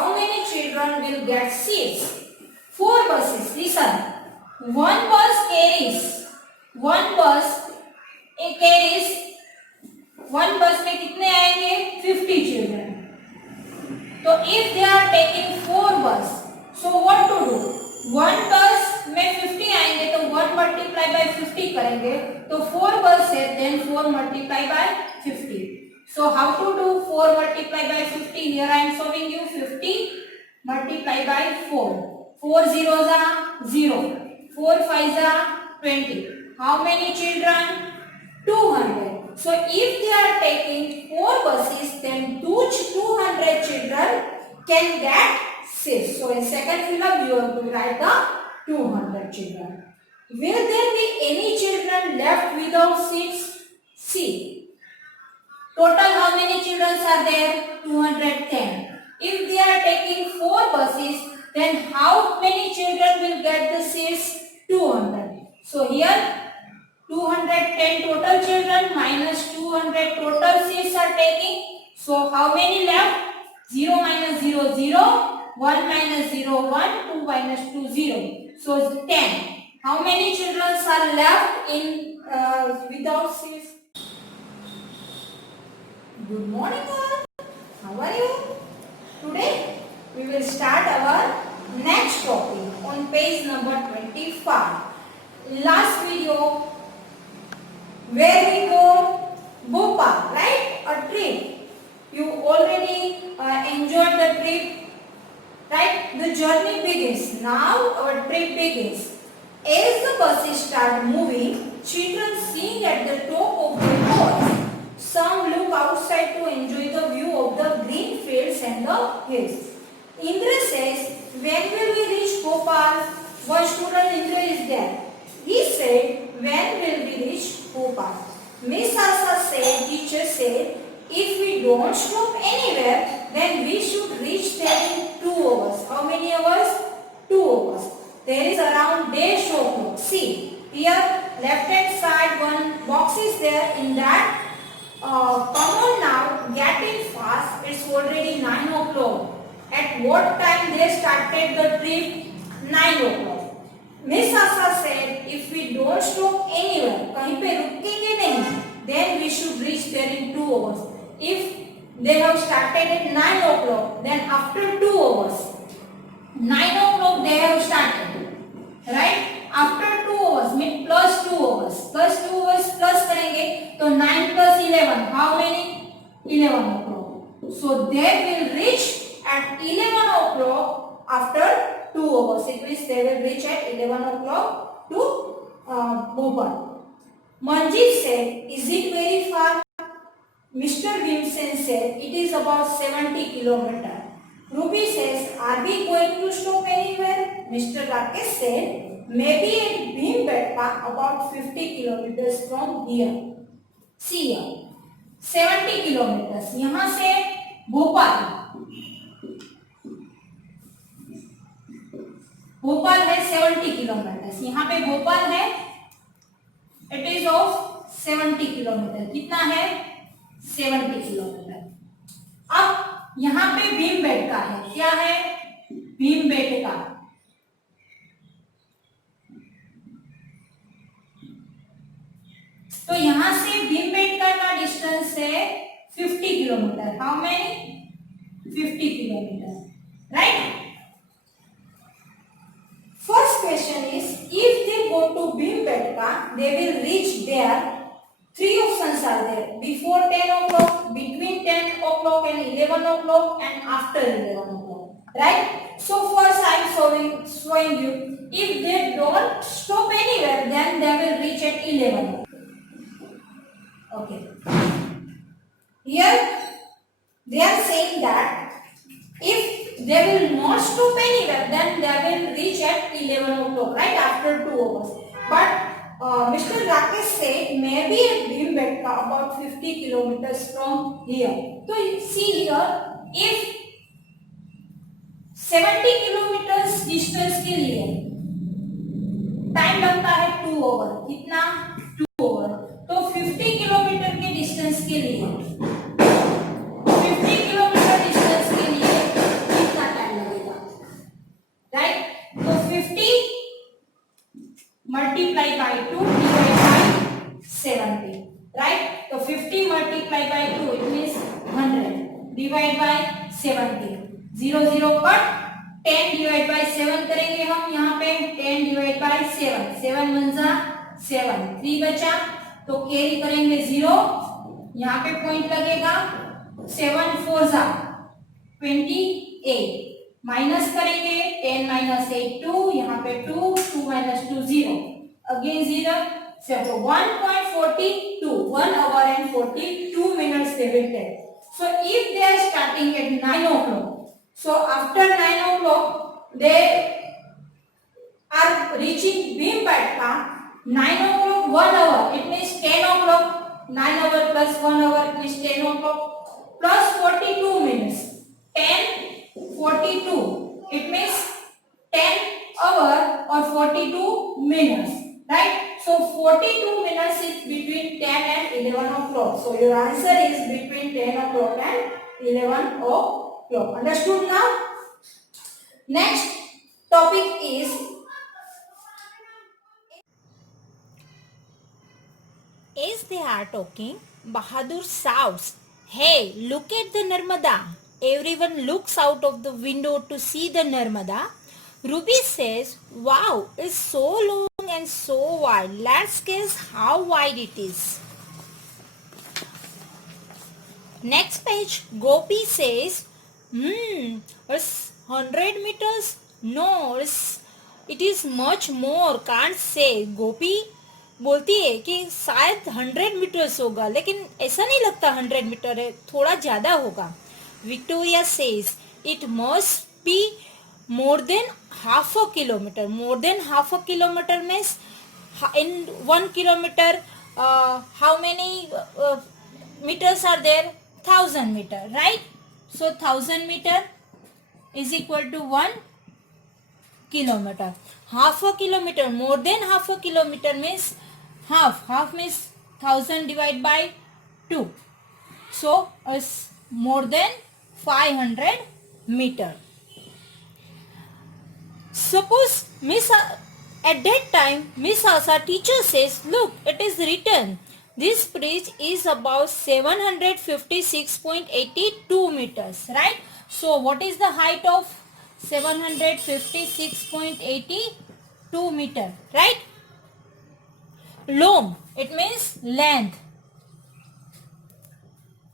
how many children will get seats? 4 buses. Listen. One bus carries one bus में कितने आएंगे? 50 children. तो if they are taking 4 bus, so what to do? One bus में 50 आएंगे तो 1 multiply by 50 करेंगे तो 4 bus है then 4 multiply by 50. So how to do 4 multiply by 50? Here I am showing you 50 multiply by 4. 4 zeros are 0. 4 fives are 20. How many children? 200. So if they are taking 4 buses, then 200 children can get seats. So in second fill-up, you have to write the 200 children. Will there be any children left without seats? See. Total how many children are there? 210. If they are taking 4 buses, then how many children will get the seats? 200. So here 210 total children minus 200 total seats are taking. So how many left? 0 minus 0, 0. 1 minus 0, 1. 2 minus 2, 0. So 10. How many children are left in without seats? Good morning all. How are you? Today we will start our next topic on page number 25. Last video where we go Bhopal, right? A trip. You already enjoyed the trip, right? The journey begins. Now our trip begins. As the buses start moving, children sing at the top of their voice. Some look outside to enjoy the view of the green fields and the hills. Indra says, when will we reach Bhopal? One student Indra is there. He said, when will we reach Bhopal? Miss Asa said, teacher said, if we don't stop anywhere, then we should reach there in 2 hours. How many hours? 2 hours. There is around dash o'clock. See, here left hand side one box is there. In that, come on now, get in fast. It's already 9 o'clock. At what time they started the trip? 9 o'clock. Miss Asa said, if we don't stop anywhere, कहीं पे रुकेंगे नहीं, then we should reach there in 2 hours. If they have started at 9 o'clock, then after 2 hours, 9 o'clock they have started, right? After 2 hours, mean plus 2 hours, plus 2 hours plus करेंगे, तो 9 plus 11, how many? 11 o'clock. So they will reach at 11 o'clock after 2 hours. It means they will reach at 11 o'clock to Bhopal. Manjeet said, is it very far? Mr. Bhimsen said, it is about 70 kilometers. Ruby says, are we going to stop anywhere? Mr. Rakesh said, maybe at Bhimbetka about 50 kilometers from here. See here, 70 kilometers. यहाँ से भोपाल है 70 kilometre. यहाँ पे भोपाल है, it is of 70 kilometre. कितना है? 70 kilometre. अब यहाँ पे भीमबेटका है. क्या है? भीमबेटका. तो यहाँ से भीमबेटका का डिस्टेंस है 50 kilometre. How many? 50 kilometre. Right? First question is, if they go to Bhimbetka, they will reach there. 3 options are there. Before 10 o'clock, between 10 o'clock and 11 o'clock, and after 11 o'clock. Right? So first I am showing you. If they don't stop anywhere, then they will reach at 11. Okay. Here they are saying that if they will not stop anywhere, then they will reach at 11 o'clock, right? After 2 hours. But Mr. Rakesh said maybe at Bhimbetka about 50 kilometers from here. So you see here, if 70 kilometers distance के लिए time लगता है 2 our. कितना? 2 our. तो 50 kilometre के distance के लिए 50 kilometre distance के लिए कितना multiply by 2 divided by 70, right? तो 50 multiply by 2 it means 100 divide by 70, 0 0 cut, 10 divide by 7 करेंगे हम यहाँ पे, 10 डिवाइड बाय 7, 7 1 7, 3 बचा तो कैरी करेंगे 0, यहाँ पे पॉइंट लगेगा, 7 4 28, माइनस करेंगे 10 minus 8 2, यहाँ पे 2 2 minus 2 0, again 0, so 1.42, 1 hour and 42 minutes they will take. So if they are starting at 9 o'clock, so after 9 o'clock they are reaching Bhimpatna, 9 o'clock 1 hour, it means 10 o'clock, 9 hour plus 1 hour is 10 o'clock plus 42 minutes, 10 42, it means 10 hour or 42 minutes, right? So 42 minutes is between 10 and 11 o'clock. So your answer is between 10 o'clock and 11 o'clock. Understood now? Next topic is as they are talking, Bahadur shouts, "Hey, look at the Narmada." Everyone looks out of the window to see the Narmada. Ruby says, "Wow, it's so long and so wide. Let's guess how wide it is." Next page, Gopi says, it's 100 meters? No, it is much more. Can't say. Gopi बोलती है कि शायद 100 metres होगा, लेकिन ऐसा नहीं लगता 100 metre है, थोड़ा ज्यादा होगा. Victoria says, it must be more than half a kilometer. More than half a kilometer means in 1 kilometer how many meters are there? 1000 meter, right? So 1000 meter is equal to 1 kilometer. Half a kilometer, more than half a kilometer means half means 1000 divided by 2, so it's more than 500 meter. Suppose at that time Miss Asa teacher says, look, it is written this bridge is about 756.82 meters, right? So what is the height of 756.82 meter, right? Long, it means length.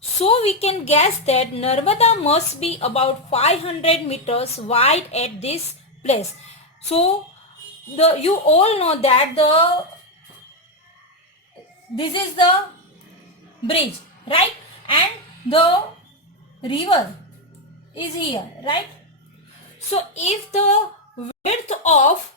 So we can guess that Narmada must be about 500 meters wide at this place. So you all know that this is the bridge, right? And the river is here, right? So if the width of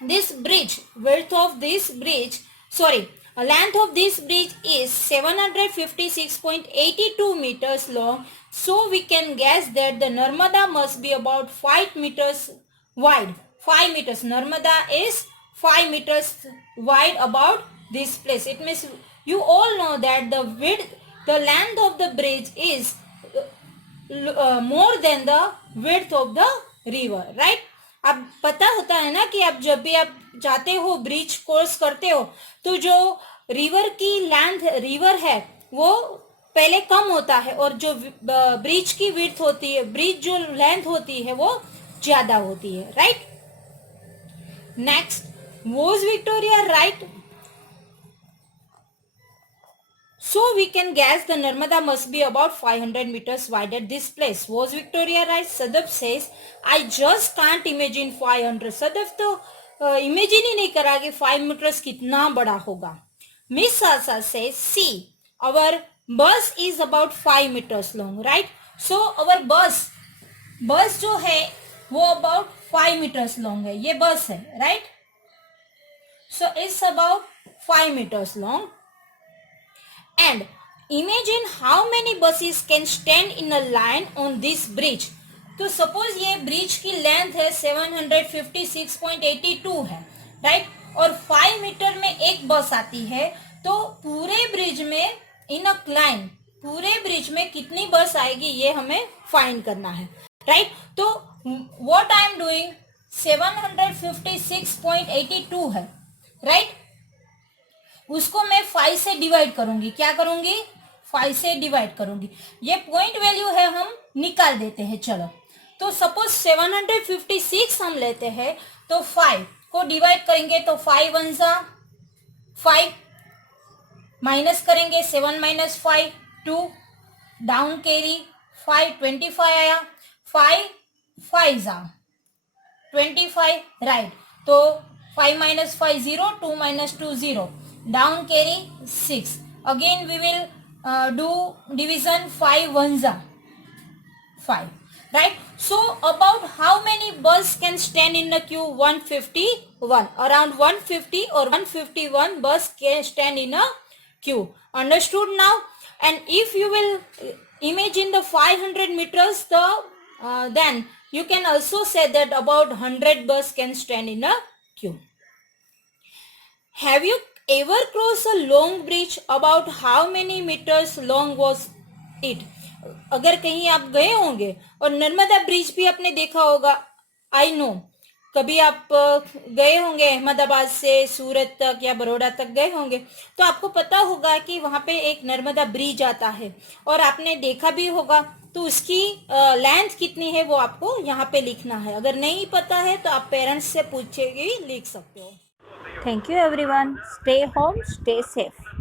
this bridge, length of this bridge is 756.82 meters long, so we can guess that the Narmada must be about 5 meters wide. 5 meters. Narmada is 5 meters wide about this place. It means you all know that the length of the bridge is more than the width of the river, right? अब पता होता है ना कि आप जब भी आप जाते हो ब्रिज क्रॉस करते हो तो जो रिवर की लेंथ रिवर है वो पहले कम होता है और जो ब्रिज की विड्थ होती है, ब्रिज जो लेंथ होती है वो ज्यादा होती है, right? Next, was Victoria right? So we can guess the Narmada must be about 500 meters wide at this place. Was Victoria right? Sadaf says, I just can't imagine 500. Sadaf तो imagine ही नहीं करा कि 5 meters कितना बड़ा होगा. Miss Sasa says, see, our bus is about 5 meters long, right? So our bus जो है वो about 5 meters long है. ये बस है, right? So it's about 5 meters long. And imagine how many buses can stand in a line on this bridge. तो suppose ये bridge की लेंथ है 756.82 है, राइट? और 5 मीटर में एक बस आती है, तो पूरे ब्रिज में इन अ लाइन पूरे ब्रिज में कितनी बस आएगी ये हमें फाइंड करना है, राइट? तो व्हाट आई एम डूइंग 756.82 है, राइट। उसको मैं 5 से डिवाइड करूंगी, क्या करूंगी, 5 से डिवाइड करूंगी। ये पॉइंट वैल्यू है, हम निकाल देते हैं। चलो, तो सपोज 756 हम लेते हैं, तो 5 को डिवाइड करेंगे तो 5 1 जा 5, माइनस करेंगे 7 माइनस 5 2, डाउन कैरी 5 25 आया, 5 5 जा 25, राइट। तो 5 minus 5 0, 2 minus 2 0, down carry 6. Again we will do division, 5 1s are 5, right? So about how many bus can stand in the queue? 151. Around 150 or 151 bus can stand in a queue. Understood now? And if you will imagine the 500 meters, then you can also say that about 100 bus can stand in a queue. Have you ever crossed a long bridge? About how many meters long was it? अगर कहीं आप गए होंगे, और Narmada bridge भी आपने देखा होगा, आई नो, कभी आप गए होंगे अहमदाबाद से सूरत तक या बड़ौदा तक गए होंगे, तो आपको पता होगा कि वहां पे एक नर्मदा ब्रिज आता है, और आपने देखा भी होगा। तो उसकी लेंथ कितनी है वो आपको यहाँ पे लिखना है। अगर नहीं पता है तो आप पेरेंट्स से पूछेगी, लिख सकते हो। Thank you everyone. Stay home, stay safe.